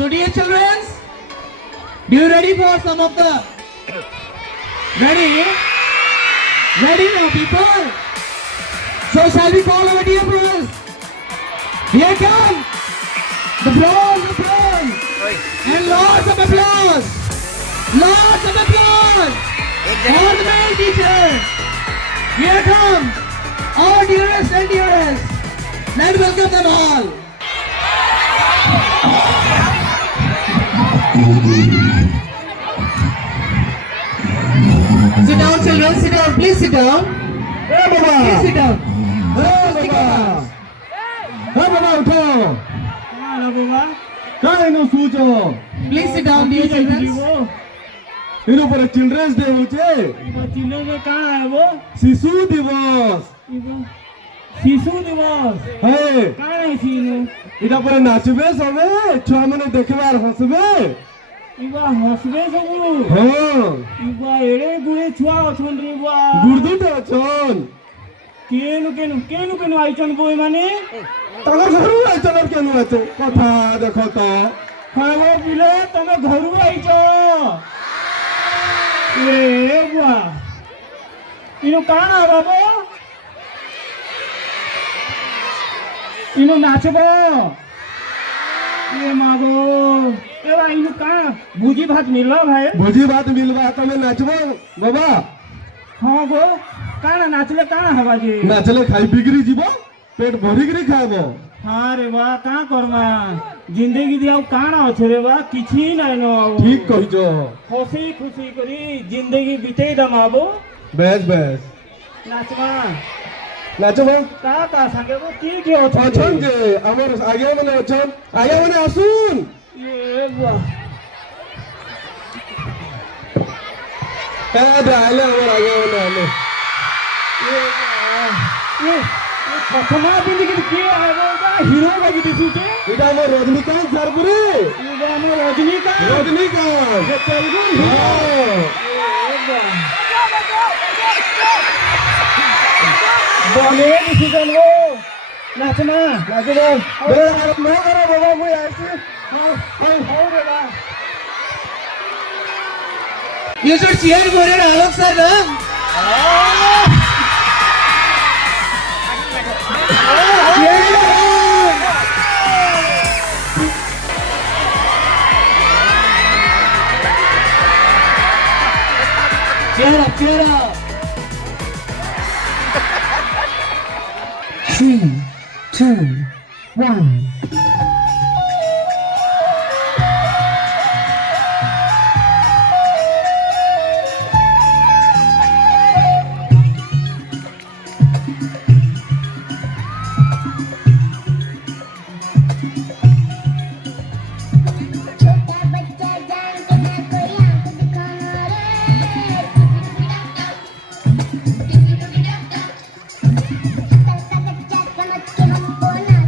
So dear children, do you ready for some of the ready? Ready now people? So shall we call our dear brothers? Here come the applause, and lots of applause. Lots of applause for the main teacher. Here come our dearest and dearest. Let's welcome them all. Sit down children, sit down, please sit down. Please sit down. Please sit down dear children. इनो पर children's day होचे children day कहाँ है वो शिशु दिवस शिशु दिवस है कहाँ है सीनो इटा पर नाचबे सबे छुआ माने देखबार हसबे इबा हसबे सबु हां इबा एड़े गुड़े छुआ अछन रे बा गुरदुट अछन केनु आइचन बोय माने तगर घरु आइचन केनु आइचो कथा देखो त खाओ पिले तमे घरु आइचो ए बुआ इनो काना बाबो इनो नाचबो ए मागो ए भाई इनो का भुजी भात मिलला भाई भोजी भात मिलबा तमे नाचबो बाबा हां गो काना नाचले काना हवा जे नाचले खाई बिगरी जीवो पेट भरिगरी खाबो हां रे बा का करमा जिंदगी दिया काना अछि रे बा किछि नै न ठीक कहिजो खुशी खुशी करी जिंदगी बिते दमाबो बेस बेस नाचमा नाचबो का संगे वो की अछि अछन जे हमर आगे माने अछन आगे माने आसुन ए बुआ ए आले हमर आगे माने आले ये कथमा बिंदी के आबो बा हीरो लगी दिसुते इटा हमर रजनीकांत सरपुरी इबा में रजनीकांत ये तेलुगु बने डिसीजन वो नाचना नाचबो बे मैं करो बाबा कोई ऐसे हो रे बा You should cheer for it, Alok sir. Huh? Cheer up, cheer up. 3, 2, 1. समझ के हमको ना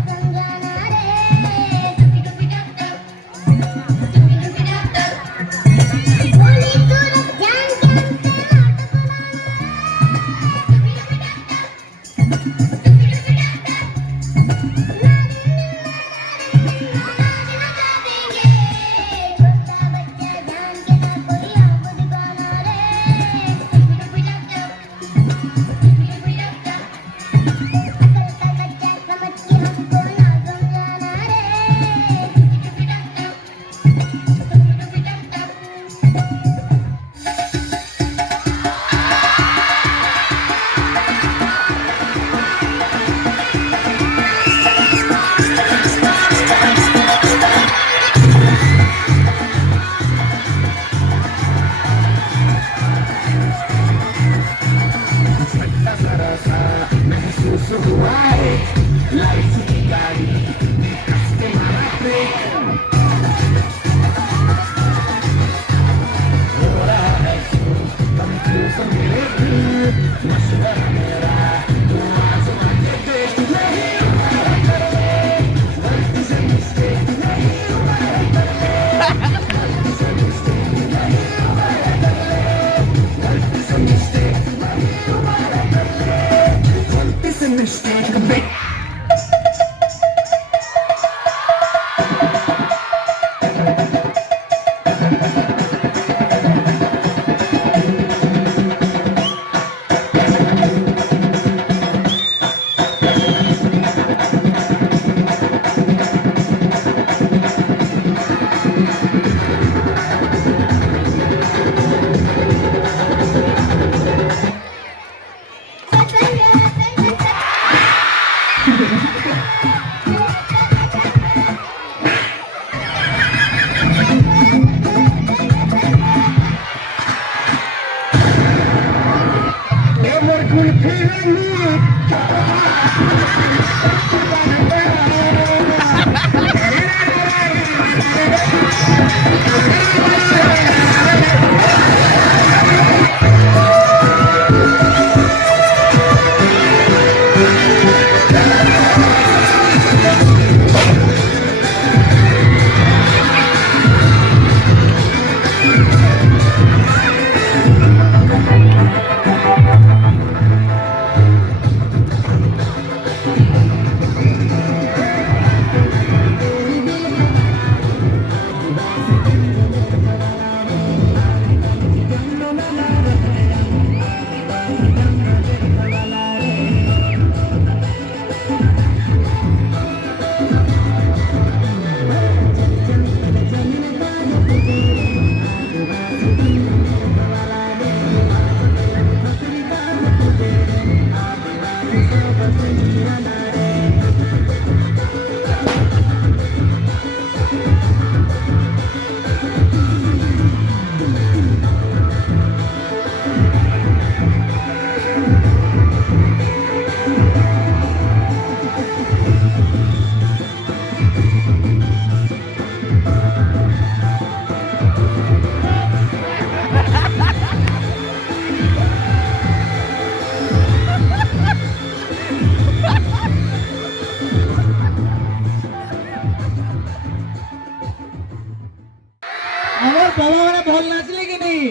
बाबा मैंने भल नाचले कि नहीं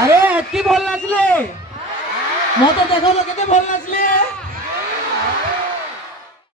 अरे एतकी भल नाचले मत देखो तो केते भल नाचले